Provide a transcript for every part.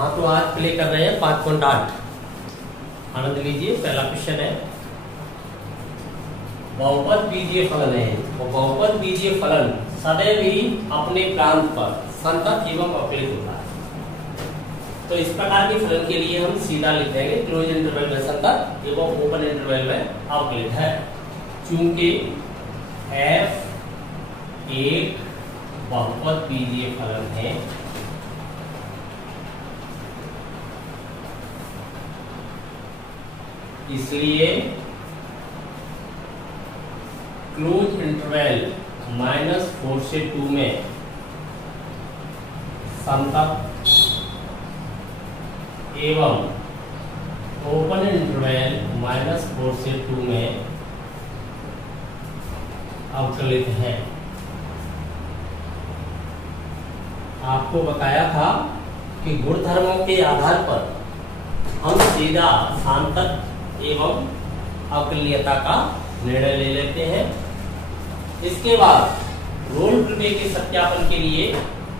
हाँ, तो आज प्ले कर रहे हैं 5.8। आनंद लीजिए। पहला क्वेश्चन है, बहुपद बीजीय फलन है। और बहुपद बीजीय फलन सदैव ही अपने प्रांत पर संतत एवं अवकलित होता है। तो इस प्रकार के फलन के लिए हम सीधा लिख देंगे क्लोज इंटरवल में संतत एवं ओपन इंटरवल में अवकलित है। चूंकि f एक बहुपद बीजीय फलन है, इसलिए क्लोज इंटरवल -4 से 2 में संतत एवं ओपन इंटरवल -4 से 2 में अवकलित है। आपको बताया था कि गुणधर्मों के आधार पर हम सीधा सांतक एवं अवकलनीयता का निर्णय ले लेते हैं। इसके बाद रोल प्रमेय के सत्यापन के लिए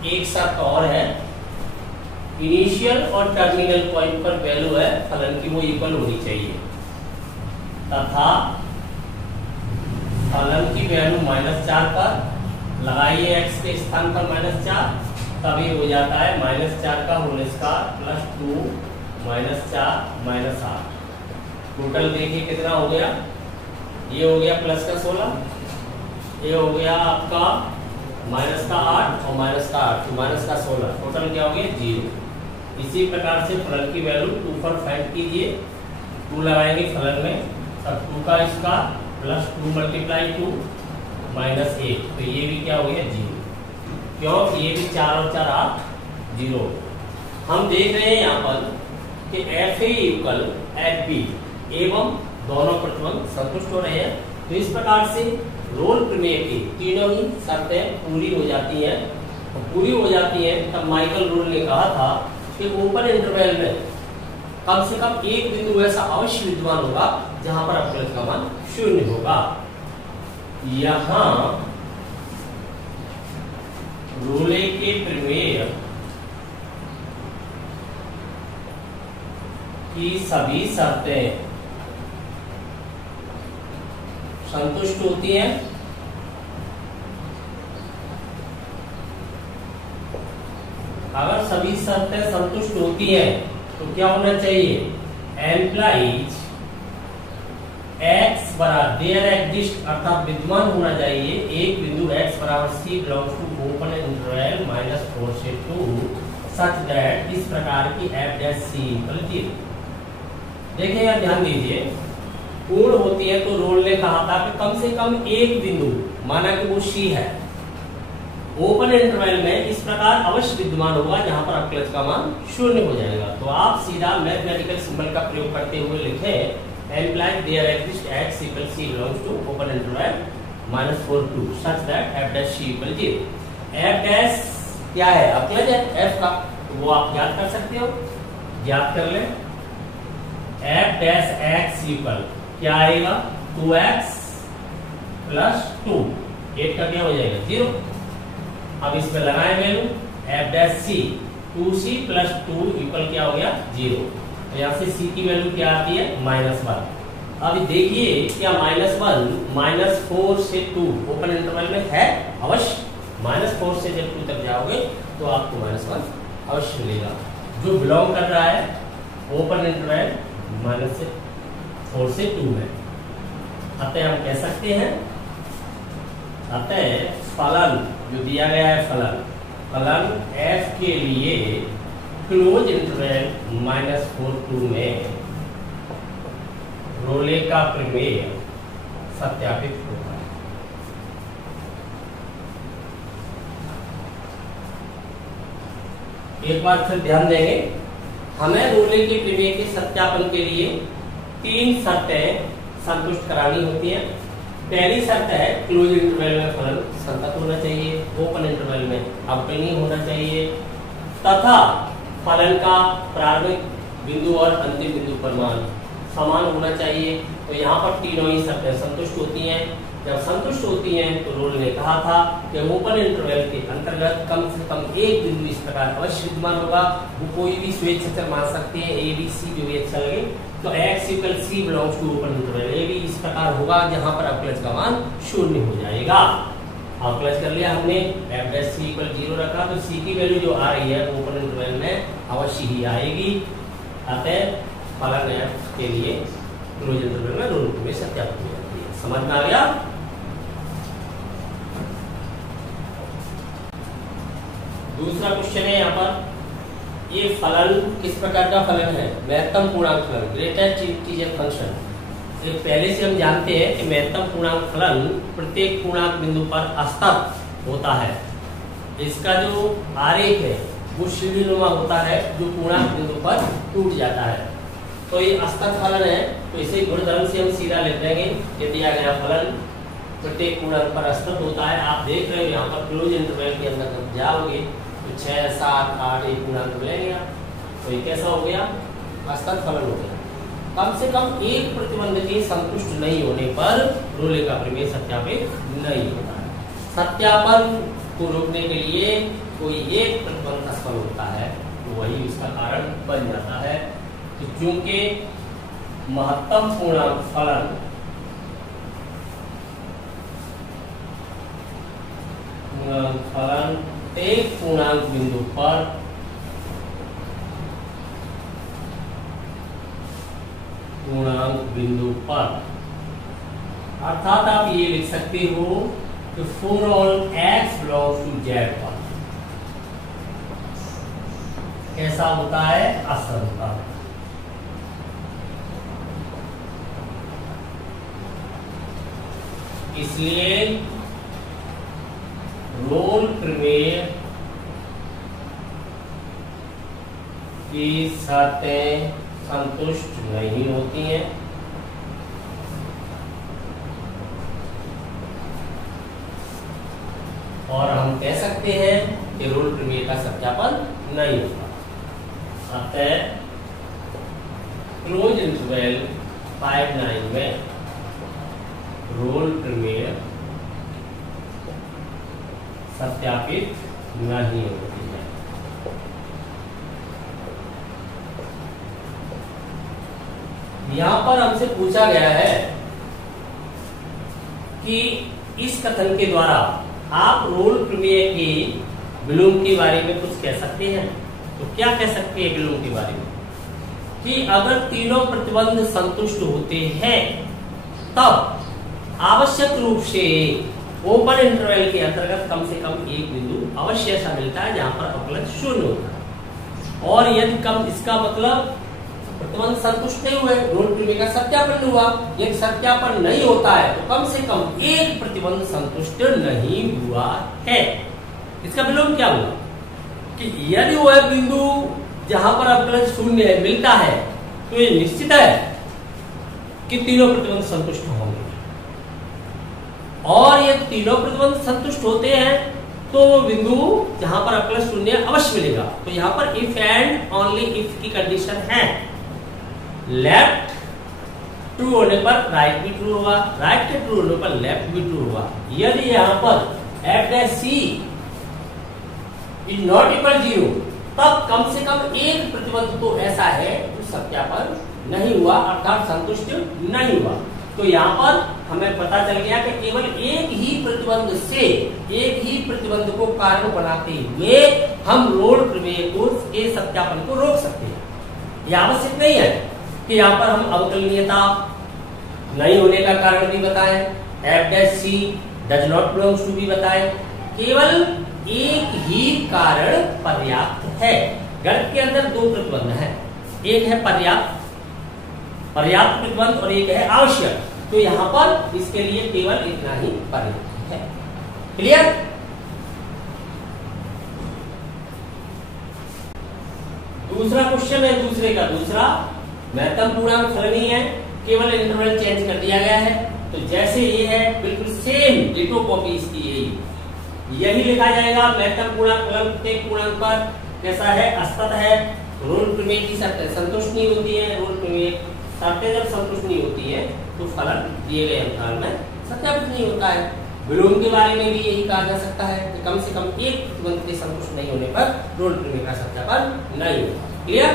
एक शर्त और है। इनिशियल और टर्मिनल पॉइंट पर वैल्यू है फलन की, वो इक्वल होनी चाहिए तथा फलन की वैल्यू -4 पर लगाइए x के स्थान पर -4, तभी हो जाता है -4 का होल स्क्वायर प्लस 2 -4 -8। टोटल देखिए कितना हो गया। ये हो गया प्लस का 16, ये हो गया आपका माइनस का 8 और माइनस का 8 तो माइनस का 16। टोटल क्या हो गया 0। इसी प्रकार से फलन की वैल्यू 2 पर फाइंड कीजिए। 2 लगाएंगे फलन में, तब 2 का स्क्वायर प्लस 2 × 2 -1, तो ये भी क्या हो गया 0। क्यों? ये भी 4 और 4 8 0। हम देख रहे हैं यहाँ पर कि F A equal F B एवं दोनों प्रतिबंध संतुष्ट हो रहे हैं। तो इस प्रकार से रोल प्रमेय की तीनों ही शर्तें पूरी हो जाती हैं। तो पूरी हो जाती हैं तब माइकल रोल ने कहा था कि ओपन इंटरवल में कम से कम एक बिंदु ऐसा अवश्य विद्यमान होगा जहां पर अवकलित का मान 0 होगा। यहां रोले के प्रमेय की सभी शर्तें संतुष्ट होती हैं। अगर सभी शर्तें संतुष्ट होती हैं तो क्या होना चाहिए? एम्प्लाइज x बराबर देयर एग्जिस्ट अर्थात विद्यमान होना चाहिए एक बिंदु x बराबर c belongs to open interval -4 से 2 सच दैट इस प्रकार की f' c 0। देखिए यार, ध्यान दीजिए। पूर्ण होती है तो रोल ने कहा था कि कम से कम एक बिंदु, माना कि वो C है, ओपन इंटरवल में इस प्रकार अवश्य विद्यमान होगा जहां पर अवकलित का मान 0 हो जाएगा। तो आप सीधा मैथमेटिकल सिंबल का प्रयोग करते हुए लिखें implies there exist x = c belongs to open interval -4 2 such that f' c = 0। f' क्या है? अवकलज है f का, तो वो आप याद कर सकते हो, याद कर लें। f' x क्या आएगा? 2x + 2, 8 का क्या हो जाएगा 0। अब इस पे लगाएं वैल्यू f' 2c + 2 = क्या हो गया 0। तो यहाँ से c की वैल्यू क्या आती है -1। अब देखिए क्या -1 -4 से 2 ओपन इंटरवल में है अवश्य। -4 से जब 2 तक जाओगे तो आपको -1 अवश्य मिलेगा जो बिलोंग कर रहा है ओपन इंटरवल -4 से 2 में। अतः हम कह सकते हैं, अतः फलन जो दिया गया है फलन f के लिए क्लोज इंटरवल -4 2 में रोले का प्रमेय सत्यापित होगा। एक बार फिर ध्यान देंगे, हमें रोले के प्रमेय के सत्यापन के लिए 3 शर्तें संतुष्ट करानी होती हैं। पहली शर्त है क्लोज इंटरवल में फलन संतत होना चाहिए, ओपन इंटरवल में अवकलनीय होना चाहिए तथा फलन का प्रारंभिक बिंदु और अंतिम बिंदु पर मान समान होना चाहिए। तो यहाँ पर तीनों ही शर्तें संतुष्ट होती हैं। जब संतुष्ट होती हैं तो रोल ने कहा था कि ओपन इंटरवल के अंतर्गत कम से कम एक बिंदु इस प्रकार अवश्य विद्यमान होगा। वो कोई भी स्वेच्छा मान सकते हैं, ए बी सी, जो भी अच्छा लगे। तो x equal c belongs to open interval, a भी इस प्रकार होगा जहां पर अवकलज का मान 0 हो जाएगा। अवकलज कर लिया हमने, f डैश c इक्वल 0 रखा, तो c की वैल्यू जो आ रही है ओपन इंटरवल में अवश्य ही आएगी। अतः फलन f के लिए क्लोज इंटरवल में रोल में सत्यापित हो जाती है। समझ में आ गया? दूसरा क्वेश्चन है यहाँ पर, ये फलन किस प्रकार का फलन है? महत्तम पूर्णांक फलन, ग्रेटेस्ट इंटीजर फंक्शन। ये पहले से हम जानते हैं कि महत्तम पूर्णांक फलन प्रत्येक पूर्णांक बिंदु पर असतत होता है। इसका जो आरेख है वो सीढ़ीनुमा होता है, जो पूर्णांक बिंदु पर टूट जाता है। तो ये असतत फलन है, तो इसे गुणधर्म से हम सीधा ले लेंगे। ये दिया गया फलन प्रत्येक पूर्णांक पर असतत होता है। आप देख रहे हो यहाँ पर क्लोज इंटरवल के अंदर जब जाओगे तो 6, 7, 8 एक पूर्णांक मिलेगा। तो ये कैसा हो गया? असतत फलन हो गया। कम से कम एक प्रतिबंध के संतुष्ट नहीं होने पर रोले का प्रमेय सत्यापित नहीं होता है। सत्यापन को रोकने के लिए कोई एक प्रतिबंध असफल होता है तो वही उसका कारण बन जाता है। तो चूंकि महत्तम पूर्णांक फलन एक पूर्णांक बिंदु पर अर्थात आप ये लिख सकते हो कि for all x belongs to z पर कैसा होता है? असंतत। इसलिए रोल प्रमेय की शर्तें संतुष्ट नहीं होती हैं। और हम कह सकते हैं कि रोल प्रमेय का सत्यापन नहीं होता। अतः क्लोज इंटरवल 5-9 में रोल प्रमेय सत्यापित नहीं होती है। यहां पर हमसे पूछा गया है कि इस कथन के द्वारा आप रोल प्रमेय के विलोम के बारे में कुछ कह सकते हैं। तो क्या कह सकते हैं विलोम के बारे में? कि अगर तीनों प्रतिबंध संतुष्ट होते हैं तब आवश्यक रूप से ओपन इंटरवल के अंतर्गत कम से कम एक बिंदु अवश्य ऐसा मिलता है जहां पर अवकलज 0 होता है। और यदि कम, इसका मतलब प्रतिबंध संतुष्ट नहीं हुए, रोल प्रमेय का सत्यापन हुआ। यदि सत्यापन नहीं होता है तो कम से कम एक प्रतिबंध संतुष्ट नहीं हुआ है। इसका विलोम क्या हुआ? कि यदि वह बिंदु जहां पर अवकलज 0 है मिलता है तो ये निश्चित है कि तीनों प्रतिबंध संतुष्ट होंगे। और यदि तीनों प्रतिबंध संतुष्ट होते हैं तो वो बिंदु जहां पर अवकलज 0 अवश्य मिलेगा। तो यहाँ पर इफ एंड ओनली इफ की कंडीशन है। लेफ्ट ट्रू होने पर राइट भी ट्रू होगा, राइट के ट्रू होने पर लेफ्ट भी ट्रू होगा। यदि यहाँ पर f' c is not equal 0 तब कम से कम एक प्रतिबंध तो ऐसा है जो सत्यापन नहीं हुआ, अर्थात संतुष्ट नहीं हुआ। तो यहाँ पर हमें पता चल गया कि केवल एक ही प्रतिबंध से, एक ही प्रतिबंध को कारण बनाते हुए हम रोल प्रमेय को के सत्यापन को रोक सकते हैं। यह आवश्यक नहीं है कि यहाँ पर हम अवकलनीयता नहीं होने का कारण भी बताएं, f' c does not belongs to भी बताएं। केवल एक ही कारण पर्याप्त है। गणित के अंदर दो प्रतिबंध हैं, एक है पर्याप्त प्रतिबंध और एक है आवश्यक। तो यहाँ पर इसके लिए केवल इतना ही पर्याप्त है। क्लियर? दूसरा क्वेश्चन है, दूसरे का दूसरा महत्तम पूर्णांक फलन ही है, केवल इंटरवल चेंज कर दिया गया है। तो जैसे ये है बिल्कुल सेम डिटो कॉपी इसकी यही लिखा जाएगा। महत्तम पूर्णांक फलन प्रत्येक पूर्णांक पर कैसा है? असतत है। रोल प्रमेय की शर्तें संतुष्ट नहीं होती है। रोल प्रमेय शर्तें जब संतुष्ट नहीं होती है तो फलन दिए गए अंतराल में सत्यापित नहीं होता है। विलोम के बारे में भी यही कहा जा सकता है कि कम से कम एक प्रतिबंध के संतुष्ट नहीं होने पर रोल प्रमेय का सत्यापन नहीं होता। क्लियर?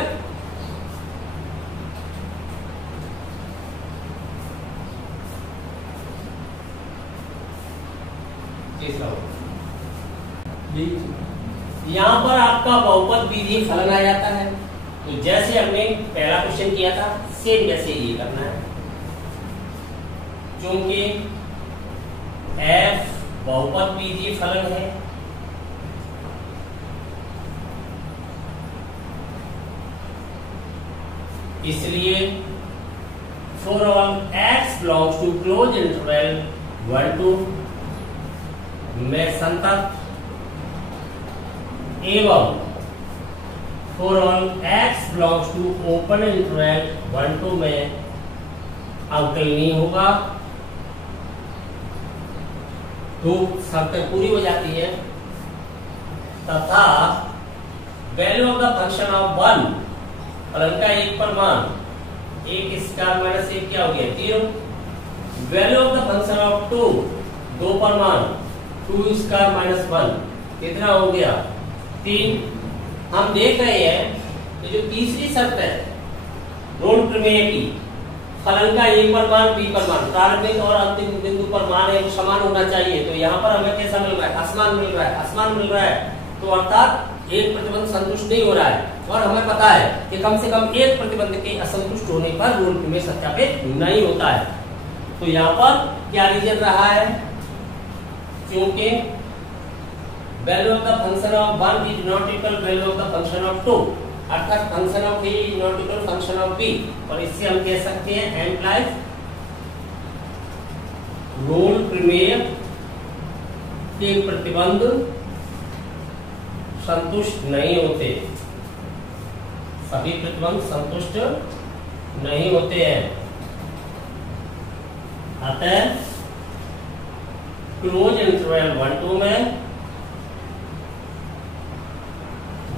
यहाँ पर आपका बहुपद बीजीय फलन आ जाता है। तो जैसे हमने पहला क्वेश्चन किया था सेम वैसे ये करना है। क्योंकि f बहुपद बीजीय फलन है, इसलिए for all x belongs to closed interval 1 to में संतत एवं for all x belongs to open interval 1 to में अवकलनीय होगा। तो शर्तें पूरी हो जाती है तथा value of the function of 1 फलन का एक पर मान 1 स्क्वायर माइनस 1 क्या हो गया 0। Value of the function of 2 2 पर मान 2 स्क्वायर माइनस 1 कितना हो गया 3। हम देख रहे हैं कि जो तीसरी शर्त है रोल प्रमेय की फलन का एक पर मान बी पर मान प्रारंभिक और अंतिम बिंदु पर मान है वो समान होना चाहिए। तो यहाँ पर हमें कैसा मिल रहा है असमान मिल रहा है, असमान मिल रहा है। तो अर्थात एक प्रतिबंध संतुष्ट नहीं हो रहा है और हमें पता है कि कम से कम एक प्रतिबंध के असंतुष्ट होने पर रोल प्रमेय सत्यापित नहीं होता है। तो यहाँ पर क्या रीजन रहा है क्योंकि value of the function of 1 is not equal value of the function of 2 अर्थात function of a is not equal function of b। और इससे हम कह सकते हैं एम्प्लाइज रोल प्रमेय के प्रतिबंध संतुष्ट नहीं होते, सभी प्रतिबंध संतुष्ट नहीं होते हैं। अतः क्लोज इंटरवल 1 2 में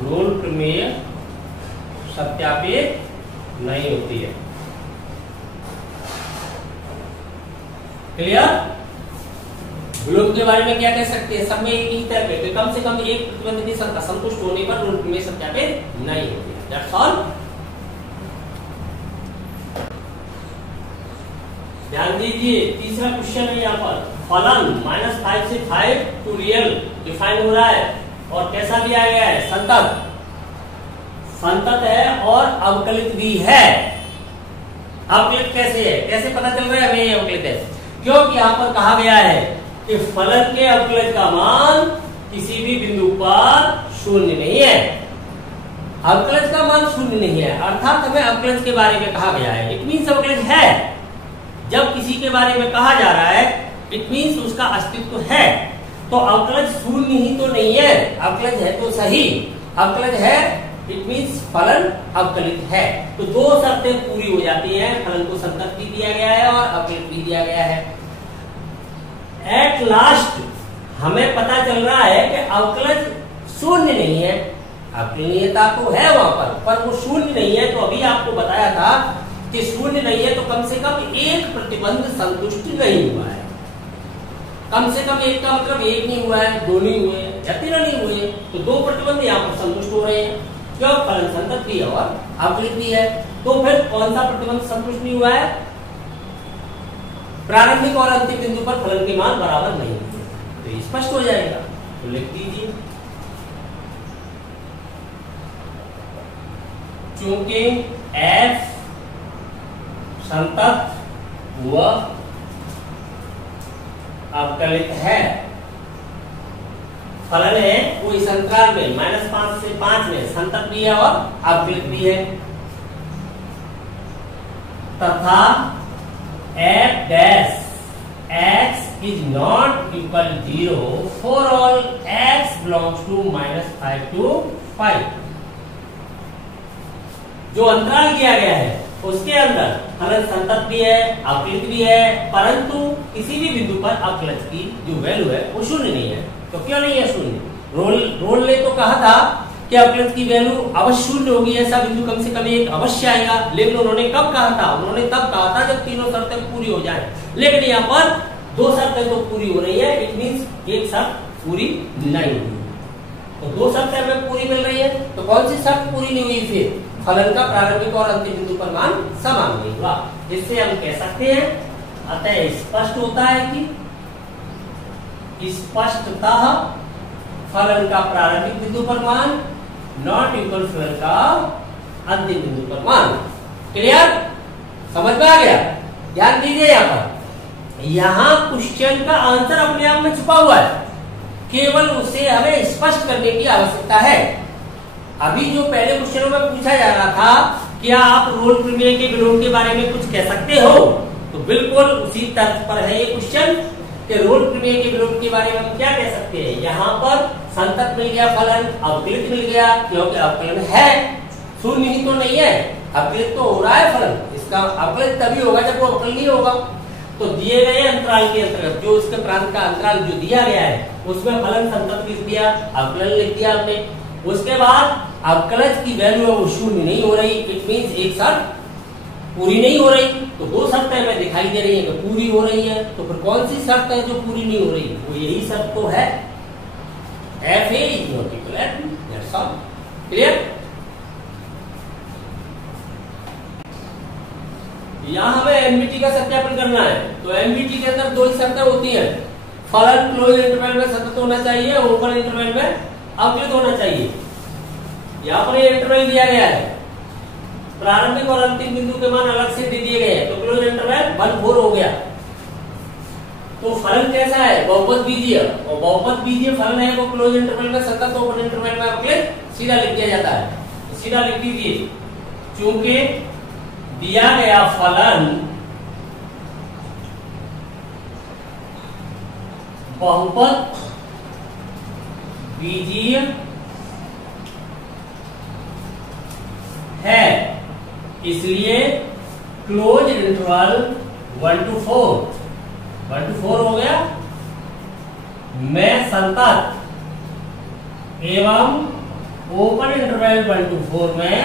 रोल प्रमेय सत्यापित नहीं होती है। क्लियर? विलोम के बारे में क्या कह सकते हैं सब में एक ही तरह के कम से कम एक प्रतिबंध की संतुष्ट होने पर रोल प्रमेय सत्यापित नहीं होती है। That's all. ध्यान दीजिए तीसरा क्वेश्चन है यहाँ पर फलन -5 से 5 टू रियल डिफाइन हो रहा है और कैसा दिया गया है संतत संतत है और अवकलित भी है। अवकलित कैसे है कैसे पता चल रहा है हमें ये अवकलित है क्योंकि यहाँ पर कहा गया है कि फलन के अवकलित का मान किसी भी बिंदु पर शून्य नहीं है। अवकलित का मान शून्य नहीं है अर्थात हमें अवकलित के बारे में कहा गया है। इट मीन्स अवकलित है। जब किसी के बारे में कहा जा रहा है इट मीन्स उसका अस्तित्व है। तो अवकलित शून्य ही तो नहीं है, अवकलित है तो सही। अवकलित है इट मीन्स फलन अवकलित है। तो दो शर्तें पूरी हो जाती हैं, फलन को संतत भी दिया गया है और अवकलित भी दिया गया है। एट लास्ट हमें पता चल रहा है कि अवकलित शून्य नहीं है, अवकलनीयता तो है वहां पर वो शून्य नहीं है। तो अभी आपको बताया था कि शून्य नहीं है तो कम से कम एक प्रतिबंध संतुष्ट नहीं हुआ है। कम से कम एक का मतलब एक नहीं हुआ है, दो नहीं हुए या तीन नहीं हुए, तो दो प्रतिबंध यहाँ पर संतुष्ट हो रहे हैं। क्यों? फलन संतत भी है और अवकलित भी है। तो फिर कौन सा प्रतिबंध संतुष्ट नहीं हुआ है? प्रारंभिक और अंतिम बिंदु पर फलन के मान बराबर नहीं होते। तो ये स्पष्ट हो जाएगा। तो लिख दीजिए चूंकि f संतत व अवकलित है, फलन है वो इस अंतराल में -5 से 5 में संतत भी है और अवकलित भी है तथा f dash x is not equal 0 for all x belongs to -5 to 5। जो अंतराल किया गया है उसके अंदर फलन संतत भी है अवकलित भी है परंतु किसी भी बिंदु पर अवकलित की जो वैल्यू है वो शून्य नहीं है। तो क्यों नहीं है शून्य? रोल ने तो कहा था कि अवकलित की वैल्यू अवश्य शून्य होगी, ऐसा बिंदु कम से कम एक अवश्य आएगा। लेकिन उन्होंने कब कहा था? उन्होंने तब कहा था जब तीनों शर्तें पूरी हो जाए। लेकिन यहाँ पर दो शर्तें तो पूरी हो रही है, इट मींस एक शर्त पूरी नहीं हुई। तो दो शर्तें हमें पूरी मिल रही है, तो कौन सी शर्त पूरी नहीं हुई? फिर फलन का प्रारंभिक और अंतिम बिंदु पर मान समान नहीं हुआ। इससे हम कह सकते हैं, अतः स्पष्ट होता है कि स्पष्टतः फलन का प्रारंभिक बिंदु पर मान नॉट इक्वल फलन का अंतिम बिंदु पर मान। क्लियर? समझ में आ गया? ध्यान दीजिए यहाँ पर, यहाँ क्वेश्चन का आंसर अपने आप में छुपा हुआ है, केवल उसे हमें स्पष्ट करने की आवश्यकता है। अभी जो पहले क्वेश्चनों में पूछा जा रहा था, क्या आप रोल प्रमेय के विलोम के बारे में कुछ कह सकते हो, तो बिल्कुल उसी तर्क पर है ये क्वेश्चन कि रोल प्रमेय के विलोम के बारे में हम क्या कह सकते हैं। यहाँ पर संतत मिल गया फलन, अवकलित मिल गया, क्योंकि अवकलन है, शून्य ही तो नहीं है, अवकलित तो हो रहा है फलन, इसका अवकलित तभी होगा जब वो अवकलन नहीं होगा। तो दिए गए अंतराल के अंतर्गत जो इसके प्रांत का अंतराल जो दिया गया है, उसमें फलन संतत लिख दिया, अवकलन लिख दिया हमने। उसके बाद अवकलज की वैल्यू है वो शून्य नहीं हो रही, इट मींस एक शर्त पूरी नहीं हो रही। तो दो शर्तें हमें दिखाई दे रही है कि पूरी हो रही है, तो फिर कौन सी शर्त है जो पूरी नहीं हो रही? वो यही शर्त तो है, F A is not equal at B, that's all. Clear? यहाँ हमें एनबीटी का सत्यापन करना है, तो एनबीटी के अंदर दो ही शर्तें होती हैं, फलन क्लोज इंटरवल में सतत होना चाहिए, ओपन इंटरवल में अवकलित होना चाहिए। यहाँ पर ये इंटरवल दिया गया है, प्रारंभिक और अंतिम बिंदु के मान अलग से दे दिए गए हैं, तो क्लोज इंटरवल 1 4 हो गया। तो फलन कैसा है? बहुपद बीजीय, और बहुपद बीजीय फलन है वो क्लोज इंटरवल में सतत, ओपन इंटरवल में अवकलित, सीधा लिख दिया जाता है। तो सीधा लिख दीजिए, चूंकि दिया गया फलन बहुपद बीजीय है, इसलिए क्लोज इंटरवल 1 to 4 हो गया में संतत एवं ओपन इंटरवल 1 to 4 में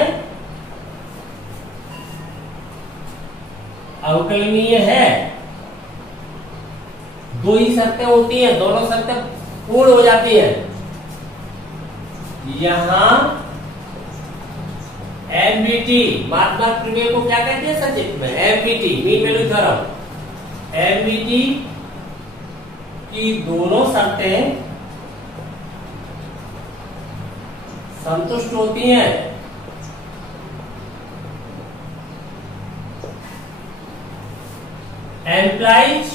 अवकलनीय है। दो ही शर्तें होती हैं, दोनों शर्तें पूर्ण हो जाती हैं। यहां एमबीटी, मार्कवर प्रमेय को क्या कहते हैं संक्षिप्त में? MBT, mean value theorem. MBT की दोनों शर्तें संतुष्ट होती हैं, implies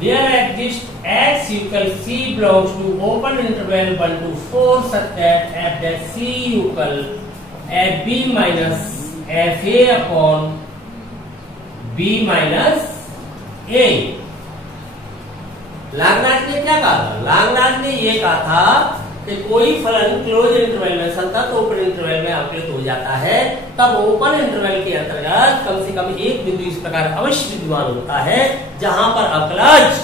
there exists x equal c belongs to open interval 1 to 4 such that f dash c equal fb minus fa upon b minus a। Lagrange ने क्या कहा था? लाग्रांज ने ये कहा था कि कोई फलन क्लोज इंटरवल में संतत, ओपन इंटरवल में अवकलित हो जाता है, तब ओपन इंटरवल के अंतर्गत कम से कम एक बिंदु इस प्रकार अवश्य विद्यमान होता है जहां पर अवकलज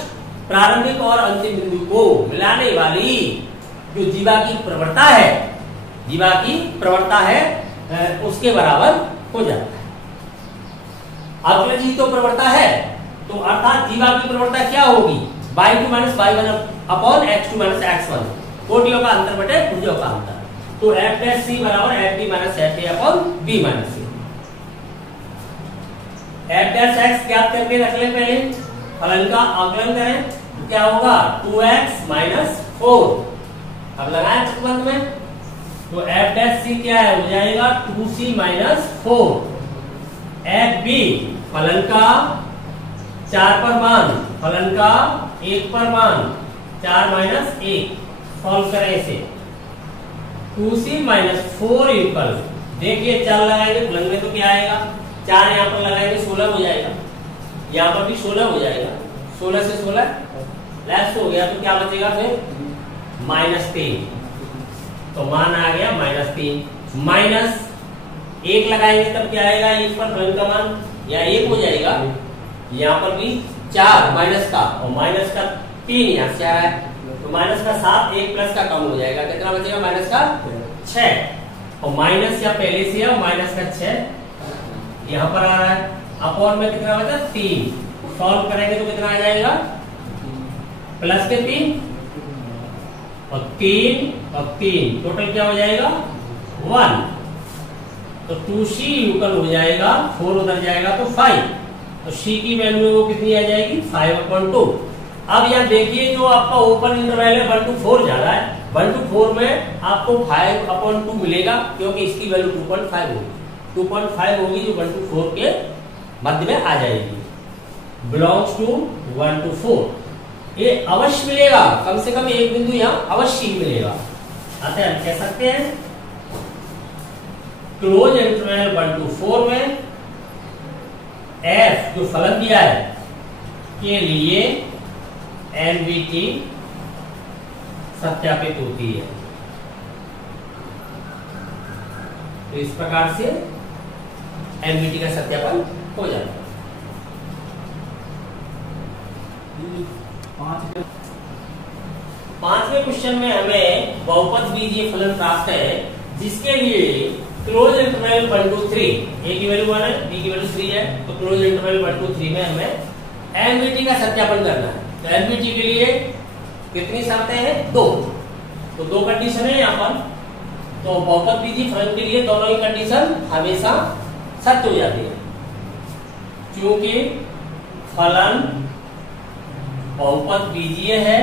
प्रारंभिक और अंतिम बिंदु को मिलाने वाली जो जीवा की प्रवणता है उसके बराबर हो जाता है। अवकलज ही तो प्रवणता है, तो अर्थात जीवा की प्रवणता क्या होगी? y2 minus y1 upon x2 minus x1, कोटियों का अंतर बटे भुजों का अंतर। तो f डैश c बराबर fb minus fa upon b minus c। f dash x ज्ञात करके रख लें, पहले फलन का आकलन करें तो क्या होगा? 2x minus 4। अब लगाएं चतुर्भुज में, तो f डैश c क्या है? हो जाएगा 2c माइनस 4। fb फलन का 4 पर मान, फलन का 1 पर मान, 4 माइनस 1, सॉल्व करें इसे। 2c माइनस 4 इक्वल, देखिए 4 लगाएंगे फलन में तो क्या आएगा? 4 यहाँ पर लगाएंगे 16 हो जाएगा, यहाँ पर भी 16 हो जाएगा, 16 से 16 लेस हो गया, तो क्या बचेगा फिर? -3। तो मान आ गया -3। माइनस 1 लगाएंगे तब क्या आएगा? 1 पर फलन का मान या 1 हो जाएगा, यहाँ पर भी 4 माइनस का, और माइनस का 3 यहाँ से आ रहा है, तो माइनस का 7, 1 प्लस का कम हो जाएगा, कितना बचेगा? माइनस का 6, और माइनस या पहले से है, माइनस का 6 यहाँ पर आ रहा है, अपॉन में कितना बचा? 3। सॉल्व करेंगे तो कितना आ जाएगा, प्लस के 3 और 3 टोटल क्या हो जाएगा 1। तो 2c यूकल हो जाएगा, 4 उधर जाएगा तो 5, तो c की वैल्यू वो कितनी आ जाएगी 5/2। अब यहाँ देखिए जो आपका ओपन इंटरवल है 1 to 4 जा रहा है, 1 to 4 में आपको 5/2 मिलेगा क्योंकि इसकी वैल्यू 2.5 होगी, 2.5 होगी जो 1 to 4 के मध्य में आ जाएगी। बिलोंग्स टू 1 to 4 ये अवश्य मिलेगा, कम से कम एक बिंदु यहाँ अवश्य ही मिलेगा। अतः हम कह सकते हैं क्लोज इंटरवल 1 to 4 में f जो फलन दिया है के लिए NVT सत्यापित होती है। तो इस प्रकार से NVT का सत्यापन हो जाता है। पांचवें क्वेश्चन में हमें बहुपद बीजीय फलन प्राप्त है जिसके लिए क्लोज इंटरवल 1 to 3 a की वैल्यू 1 है, b की वैल्यू 3 है, तो क्लोज इंटरवल 1 to 3 में हमें NVT का सत्यापन करना है। तो NVT के लिए कितनी शर्तें हैं 2, तो 2 कंडीशन है यहाँ पर। तो बहुपद बीजीय फलन के लिए दोनों ही कंडीशन हमेशा सत्य हो जाती है क्योंकि फलन बहुपद बीजीय है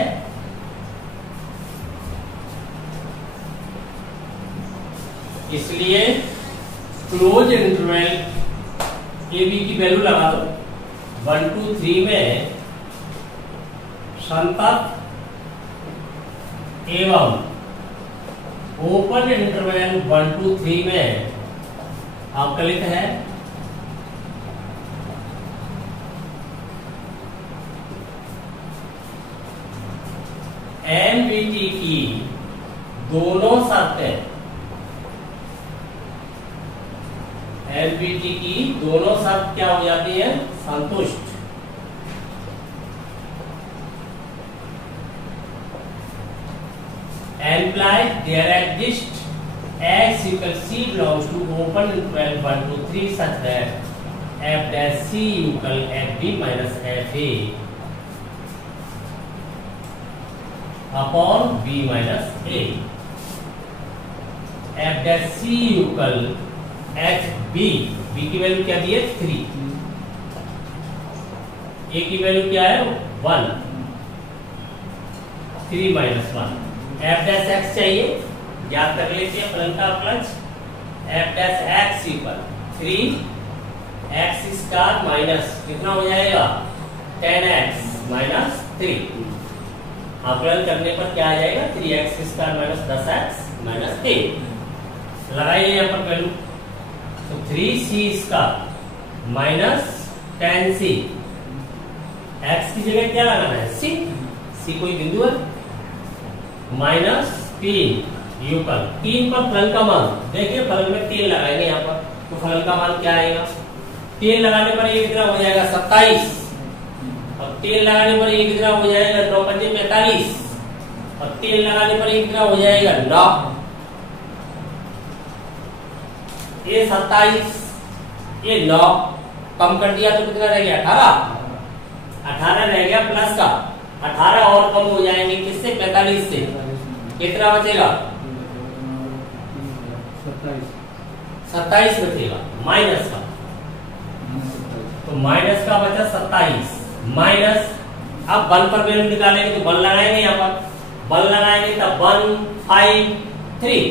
इसलिए क्लोज इंटरवल ए बी की वैल्यू लगा दो 1 to 3 में संतत एवं ओपन इंटरवल 1 to 3 में अवकलित है। NVT की दोनों शर्तें NVT की दोनों शर्त क्या हो जाती है संतुष्ट। Implied there exists x equals c belongs to open interval 1 to 3 such that f dash c equal fb minus fa upon b minus a। f dash c equal fb, b की value क्या दी है 3, a की value क्या है 1, 3 minus 1। f dash x चाहिए, ज्ञात कर लेते हैं फलन का अवकलज। f dash x equal 3x square minus कितना हो जाएगा 10x माइनस 3। अवकलन करने पर क्या आ जाएगा 3x square minus 10x minus 3। लगाइए यहाँ पर वैल्यू, तो 3c square minus 10c, x की जगह क्या लगाना है c कोई बिंदु है, माइनस 3 यूकल 3 पर फलन का मान, देखिए फलन में 3 लगाएंगे यहाँ पर, तो फलन का मान क्या आएगा 3 लगाने पर ये कितना हो जाएगा 27, और 3 लगाने पर ये कितना हो जाएगा 9 पंजे 45, और 3 लगाने पर ये कितना हो जाएगा 9, ये 27 ये 9 कम कर दिया तो कितना रह गया 18 रह गया प्लस का 18 और कम हो जाएंगे किससे 45 से, कितना बचेगा 27 बचेगा माइनस का, तो माइनस का बचा 27 माइनस। अब 1 पर वैल्यू निकालेंगे तो 1 लगाएंगे यहाँ पर, 1 लगाएंगे तब 1 5 3,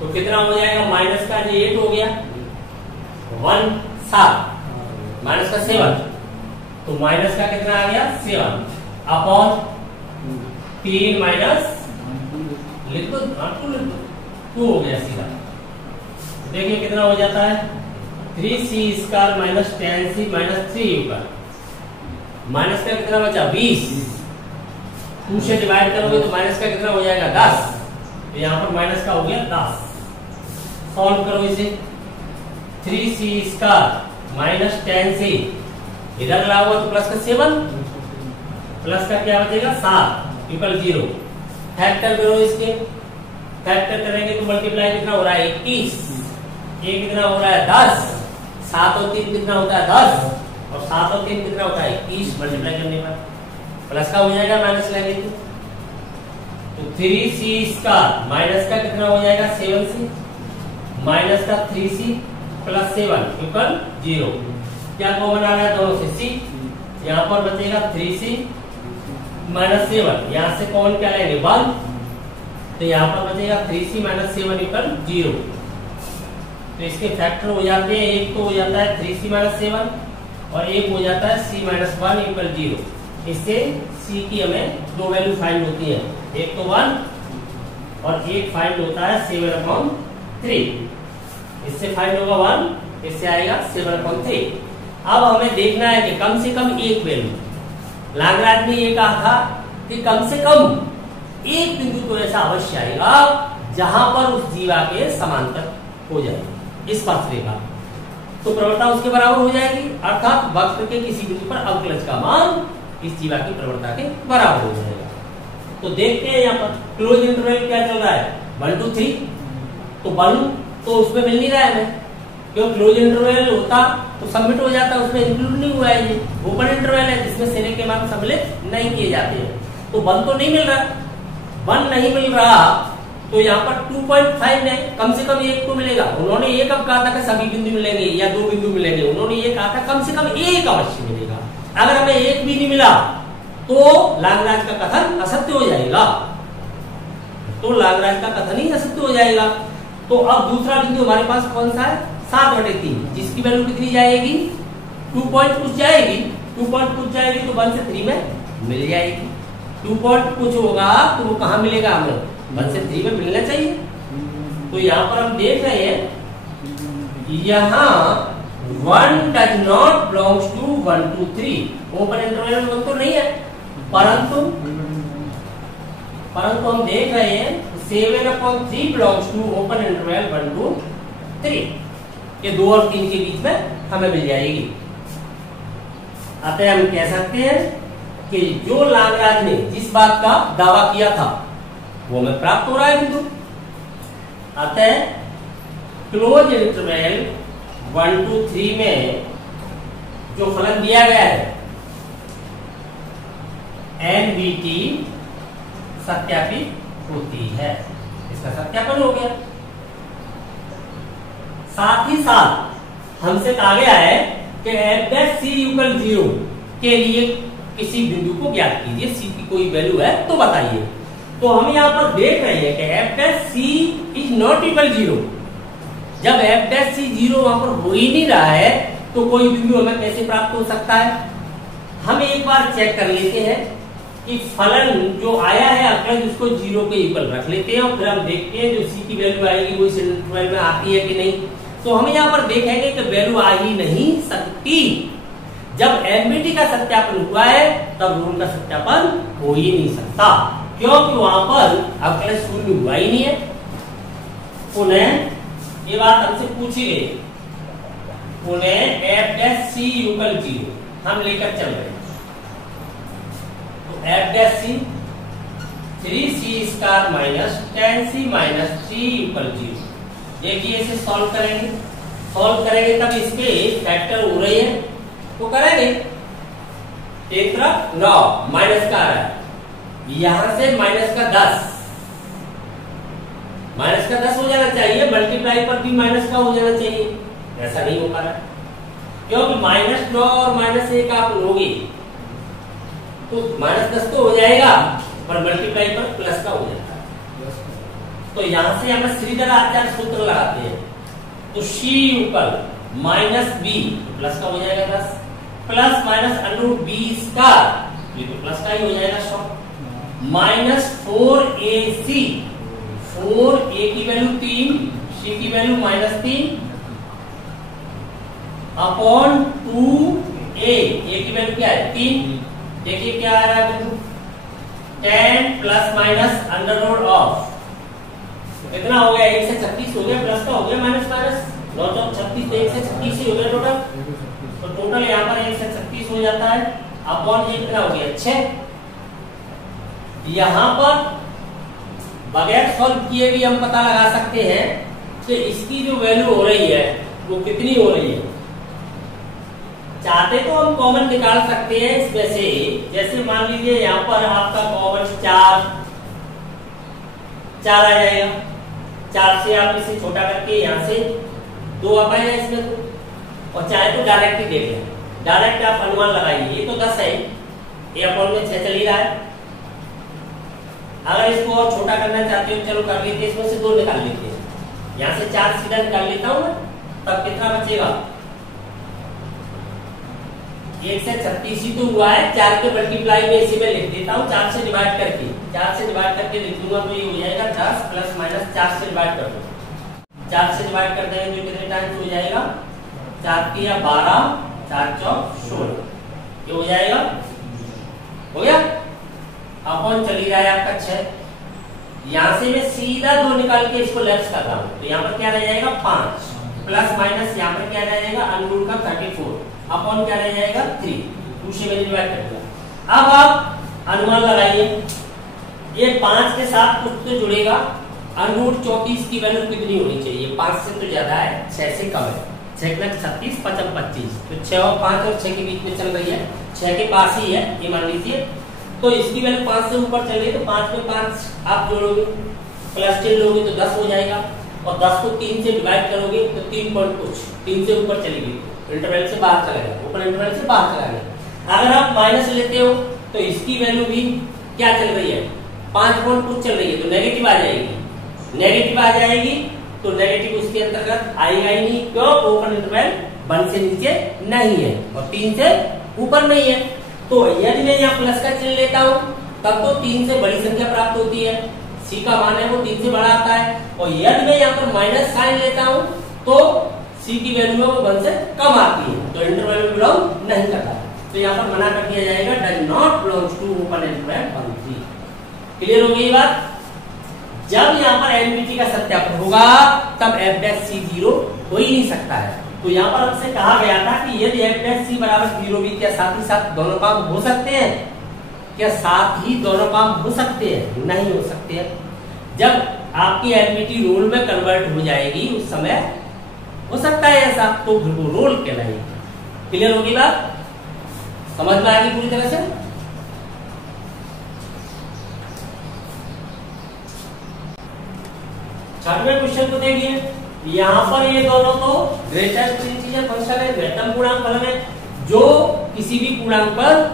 तो कितना हो जाएगा माइनस का 8 हो गया 1 7 माइनस का 7, तो माइनस का कितना आ गया 7 अपॉन 3 माइनस लिख दो 2 हो गया सीधा। देखिए कितना हो जाता है 3c square minus 10c minus 3 ऊपर, माइनस का कितना बचा 20, 2 से डिवाइड करोगे तो माइनस का कितना हो जाएगा 10, तो यहाँ पर माइनस का हो गया 10। सॉल्व करो इसे, 3c स्क्वायर माइनस 10c इधर लाओगे तो प्लस का 7, प्लस का क्या बचेगा 7 इक्वल 0। फैक्टर करो इसके, फैक्टर करेंगे तो मल्टीप्लाई कितना हो रहा है 21, ये कितना हो रहा है 10, 7 और 3 कितना होता है 10, और 7 और 3 कितना होता है 21, मल्टीप्लाई करने पर प्लस का हो जाएगा माइनस लगे तो 3c स्क्वायर माइनस का कितना हो जाएगा 7c माइनस का 3c प्लस 7 इक्वल 0। क्या कॉमन आ रहा है दोनों से c, यहाँ पर बचेगा 3c माइनस 7, यहाँ से कॉमन क्या लेंगे 1, तो यहाँ पर बचेगा 3c माइनस 7 इक्वल 0। तो इसके फैक्टर हो जाते हैं, एक तो हो जाता है 3c माइनस 7 और एक हो जाता है c माइनस 1 इक्वल 0। इससे c की हमें दो वैल्यू फाइंड होती है, एक तो 1 और एक फाइंड होता है 7/3। इससे फाइंड होगा 1, इससे आएगा 7/3। अब हमें देखना है कि कम से कम एक वैल्यू, लाग्रांज ने ये कहा था कि कम से कम एक बिंदु तो ऐसा अवश्य आएगा जहां पर उस जीवा के समांतर हो जाए इस स्पर्शरेखा, तो प्रवणता उसके बराबर हो जाएगी, अर्थात वक्र के किसी बिंदु पर अवकलज का मान इस जीवा की प्रवणता के बराबर हो जाएगा। तो देखते हैं यहाँ पर क्लोज इंटरवल क्या चल रहा है 1 to 3, तो 1 तो उसमें मिल नहीं रहा है हमें, क्यों क्लोज इंटरवल होता तो सबमिट हो जाता, उसमें इंक्लूड नहीं हुआ है। ये ओपन इंटरवल है जिसमें सेने के मान सम्मिलित नहीं किए जाते हैं, तो 1 तो नहीं मिल रहा, 1 नहीं मिल रहा, तो यहाँ पर 2.5 है, कम से कम एक तो मिलेगा। उन्होंने ये कब कहा था कि सभी बिंदु मिलेंगे या 2 बिंदु मिलेंगे, उन्होंने ये कहा था कम से कम एक अवश्य मिलेगा। अगर हमें एक भी नहीं मिला तो लाग्रांज का कथन असत्य हो जाएगा, तो लाग्रांज का कथन ही असत्य हो जाएगा। तो अब दूसरा बिंदु हमारे पास कौन सा है 7/3, जिसकी वैल्यू कितनी जाएगी 2 पॉइंट कुछ जाएगी, 2 पॉइंट कुछ जाएगी तो 1 से 3 में मिल जाएगी। 2 पॉइंट कुछ होगा तो वो कहाँ मिलेगा हमें 1 से 3 में मिलना चाहिए। तो यहाँ पर हम देख रहे हैं यहाँ 1 does not belongs to 1 to 3, open interval में 1 तो नहीं है, परंतु हम देख रहे हैं 7/3 belongs to open interval 1 to 3, ये 2 और 3 के बीच में हमें मिल जाएगी। अतः हम कह सकते हैं कि जो लाग्रांज ने जिस बात का दावा किया था वो हमें प्राप्त हो रहा है बिंदु। अतः क्लोज इंटरवल 1 to 3 में जो फलन दिया गया है NBT सत्यापित होती है, इसका सत्यापन हो गया। साथ ही साथ हमसे कहा गया है कि f'(c=0) के लिए किसी बिंदु को ज्ञात कीजिए, c की कोई वैल्यू है तो बताइए। तो हम यहाँ पर देख रहे हैं कि f'(c)=0। जब f'(c)0 वहां पर हो ही नहीं रहा है तो कोई बिंदु हमें कैसे प्राप्त हो सकता है। हम एक बार चेक कर लेते हैं कि फलन जो आया है अवकलज उसको 0 के इक्वल रख लेते हैं और फिर हम देखते हैं जो c की वैल्यू आएगी वो इस इंटरवल में आती है कि नहीं। तो हम यहाँ पर देखेंगे कि वैल्यू आ ही नहीं सकती। जब एमबीटी का सत्यापन हुआ है तब रूल का सत्यापन हो ही नहीं सकता, क्योंकि वहां पर अवकलज शून्य हुआ ही नहीं है। पुनः ये बात हमसे पूछी गई, पुनः f'(c)=0 हम लेकर चल रहे हैं, तो f'(c) 3c² minus 10c minus 3 = 0। देखिए इसे सॉल्व करेंगे तब इसके फैक्टर हो रहे हैं तो करेंगे। एक तरफ 9 माइनस का आ रहा है, यहां से माइनस का 10 हो जाना चाहिए, मल्टीप्लाई पर भी माइनस का हो जाना चाहिए, ऐसा नहीं हो पा रहा क्योंकि -9 और -1 आप लोगे तो -10 तो हो जाएगा पर मल्टीप्लाई पर प्लस का हो जाता है। तो यहां से हमें श्रीधर आचार्य सूत्र लगाते हैं, तो c (-b) प्लस का हो जाएगा 10 प्लस माइनस √b², ये तो प्लस का ही हो जाएगा 100 माइनस 4ac, 4a की वैल्यू 3, c की वैल्यू -3 अपॉन 2a, a की वैल्यू क्या है 3। देखिए क्या आ रहा है बिंदु 10 प्लस माइनस √ कितना हो गया 1 से 36 हो गया, प्लस का हो गया माइनस 9 × 36 1 से 36 ही हो गया टोटल, तो टोटल यहाँ पर 1 से 36 हो जाता है अपॉन ये कितना हो गया 6। यहाँ पर बगैर सॉल्व किए भी हम पता लगा सकते हैं कि इसकी जो वैल्यू हो रही है वो कितनी हो रही है चाहते तो हम कॉमन निकाल सकते हैं इसमें से, जैसे मान लीजिए यहाँ पर आपका कॉमन 4 आ जाएगा। 4 से आप इसे छोटा करके यहाँ से 2 आ पाएगा इसमें तो, और चाहे तो डायरेक्ट ही देख लें। डायरेक्ट आप अनुमान लगाइए, ये तो 10 है, ये अपॉन में 6 चल ही रहा है। अगर इसको और छोटा करना चाहते हो चलो कर लेते हैं, इसमें से 2 निकाल लेते हैं। यहाँ से 4 सीधा निकाल लेता हूँ, तब कितना बचेगा? 1 से 36 ही तो हुआ है। 4 के मल्टीप्लाई में इसी में लिख देता हूँ, 4 से डिवाइड करके। 4 से डिवाइड करके लिख दूंगा तो ये हो जाएगा 10 प्लस माइनस 4 से डिवाइड कर दो। 4 से डिवाइड कर देंगे तो कितने टाइम्स हो जाएगा? 4 की 12, 4 चौक 16, ये हो जाएगा। हो गया? अपॉन चली रहा है आपका 6। यहाँ से मैं सीधा 2 निकाल के इसको लेफ्ट कर रहा हूँ, तो यहाँ पर क्या रह जाएगा? 5 प्लस माइनस यहाँ पर क्या रह जाएगा? अनुरूप का 34 अपॉन क्या रह जाएगा? 3। 2 से मैंने डिवाइड कर दिया। अब आप अनुमान लगाइए, ये 5 के साथ कुछ तो जुड़ेगा। अनुरूप 34 की वैल्यू कितनी होनी चाहिए? 5 से तो ज्यादा है, 6 से कम है। 6 × 36 55 25, तो 6 और 5 और 6 के बीच में चल रही है, 6 के पास ही है ये मान लीजिए। तो इसकी वैल्यू 5 से ऊपर चल रही है, तो 5 में 5 आप जोड़ोगे प्लस 10 लोगे तो 10 हो जाएगा, और 10 को 3 से डिवाइड करोगे तो 3 पॉइंट कुछ 3 से ऊपर चलेगी, इंटरवल से बाहर चला गया, ऊपर इंटरवल से बाहर चला गया। अगर आप माइनस लेते हो तो इसकी वैल्यू भी क्या चल रही है? 5 पॉइंट कुछ चल रही है, तो नेगेटिव आ जाएगी। नेगेटिव आ जाएगी तो नेगेटिव उसके अंतर्गत आएगा ही नहीं, क्यों? ओपन इंटरवल 1 से नीचे नहीं है और 3 से ऊपर नहीं है। तो यदि मैं यहाँ प्लस का चिन्ह लेता हूँ तब तो 3 से बड़ी संख्या प्राप्त होती है, सी का मान है वो 3 से बड़ा आता है। और यदि मैं यहाँ पर माइनस साइन लेता हूँ तो सी की वैल्यू है वो 1 से कम आती है, तो इंटरवल में बिलोंग नहीं करता। तो यहाँ पर मना कर दिया जाएगा, does not belongs to open interval 1 3। Clear हो गई बात? जब यहाँ पर एनबीटी का सत्यापन होगा तब f' 0 हो ही नहीं सकता है। तो यहाँ पर हमसे कहा गया था कि यदि f' बराबर 0 भी, क्या साथ ही साथ दोनों काम हो सकते हैं? क्या साथ ही दोनों काम हो सकते हैं? नहीं हो सकते हैं। जब आपकी एनबीटी रोल में कन्वर्ट हो जाएगी उस समय हो सकता है ऐसा, तो फिर वो रोल कहलाएगी। क्लियर होगी बात? समझ में आ गई पूरी तरह से? छठवें क्वेश्चन को देखिए, यहाँ पर ये दोनों तो ग्रेटेस्ट इंटीजर फंक्शन है, घटम पूर्णांक फलन है, जो किसी भी पूर्णांक पर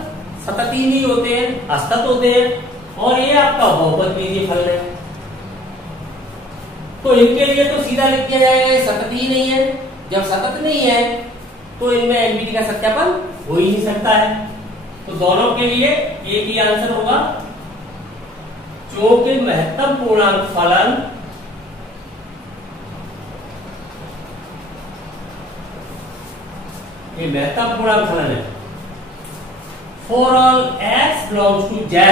सतत ही नहीं होते हैं, असतत होते हैं, और ये आपका बहुपद बीजीय फलन है। तो इनके लिए तो सीधा लिख दिया जाएगा ये सतत ही नहीं है। जब सतत नहीं है तो इनमें एनबीटी का सत्यापन हो ही नहीं सकता है। तो दोनों के लिए एक ही आंसर होगा, चूंकि महत्तम पूर्णांक फलन ये महत्तम पूर्णांक फलन है for all x belongs to z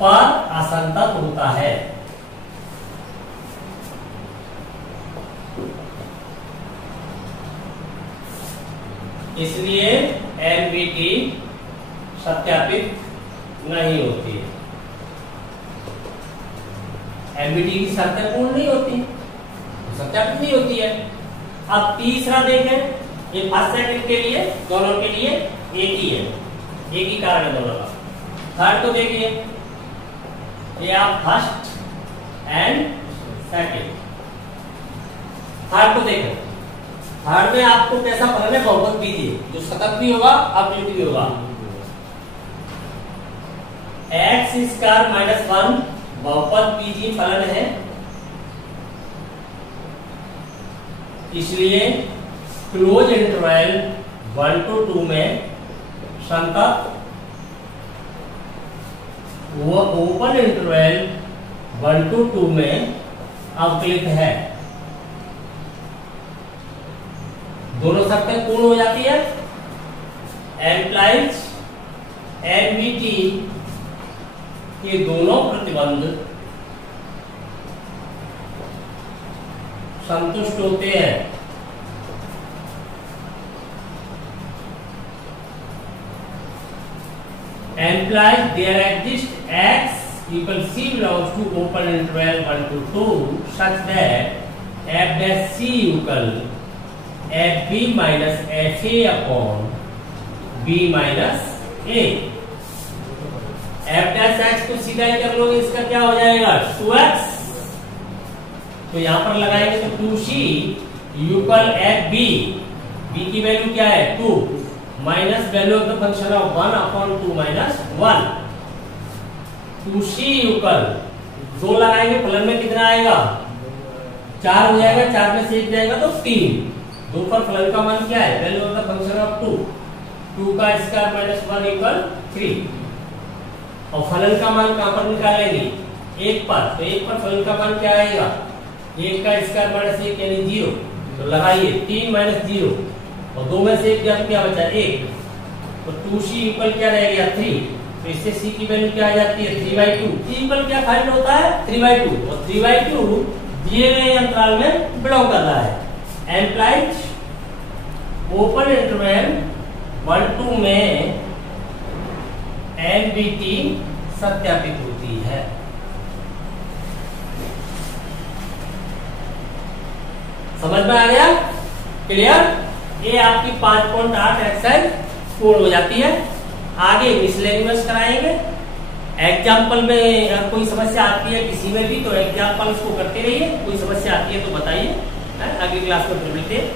पर असंतत होता है। इसलिए एनबीटी सत्यापित नहीं होती है, एनबीटी की शर्तें पूर्ण नहीं होती, सत्यापित नहीं होती है। अब तीसरा देखें, ये फर्स्ट सेकंड के लिए दोनों के लिए एक ही है, एक ही कारण है दोनों का। थर्ड को देखिए, ये आप फर्स्ट एंड सेकंड। थर्ड को देखो, थर्ड में आपको कैसा फलन है? बहुपद बीजीय, जो सतत भी होगा अवयुक्त भी होगा। x² - 1 बहुपद बीजीय फलन है, इसलिए क्लोज इंटरवल 1 to 2 में संतत, वो ओपन इंटरवल 1 to 2 में अवकलित है। दोनों शर्तें पूर्ण हो जाती है, एम्प्लाइज एनबीटी के दोनों प्रतिबंध संतुष्ट होते हैं। Implies there exists x equals c belongs to open interval 1 to 2 such that f' c equal F B minus F A upon B minus A. F dash X को सीधा ही कर लोगे, इसका क्या हो जाएगा 2x। तो यहां पर लगाएंगे तो 2c equal F B, B की वैल्यू क्या है 2 minus value of the function of 1 upon 2 minus 1। 2c equal 2 लगाएंगे फलन में कितना आएगा 4 हो जाएगा, 4 में से 1 जाएगा तो 3। 2 पर फलन का मान क्या है value of the function of 2, 2 का स्क्वायर माइनस 1 इक्वल 3। और फलन का मान कहां पर निकालेंगे 1 पर, तो 1 पर फलन का मान क्या आएगा 1 का स्क्वायर माइनस 1 यानी 0। तो लगाइए 3 माइनस 0 और 2 में से 1 गया तो क्या बचा 1। तो 2c इक्वल क्या रह गया 3। तो इससे c की वैल्यू क्या आ जाती है 3/2। c इक्वल क्या फाइंड होता है 3/2, और 3/2 दिए गए अंतराल में बिलोंग कर रहा है। एम्प्लाइड ओपन इंटरवल 1-2 में एनबीटी सत्यापित होती है। समझ में आ गया क्लियर। ये आपकी 5.8 एक्सरसाइज पूर्ण हो जाती है। आगे मिसलेनियस कराएंगे। एग्जाम्पल में अगर कोई समस्या आती है किसी में भी तो एग्जाम्पल उसको करते रहिए, कोई समस्या आती है तो बताइए। अगली क्लास में फिर मिलते हैं।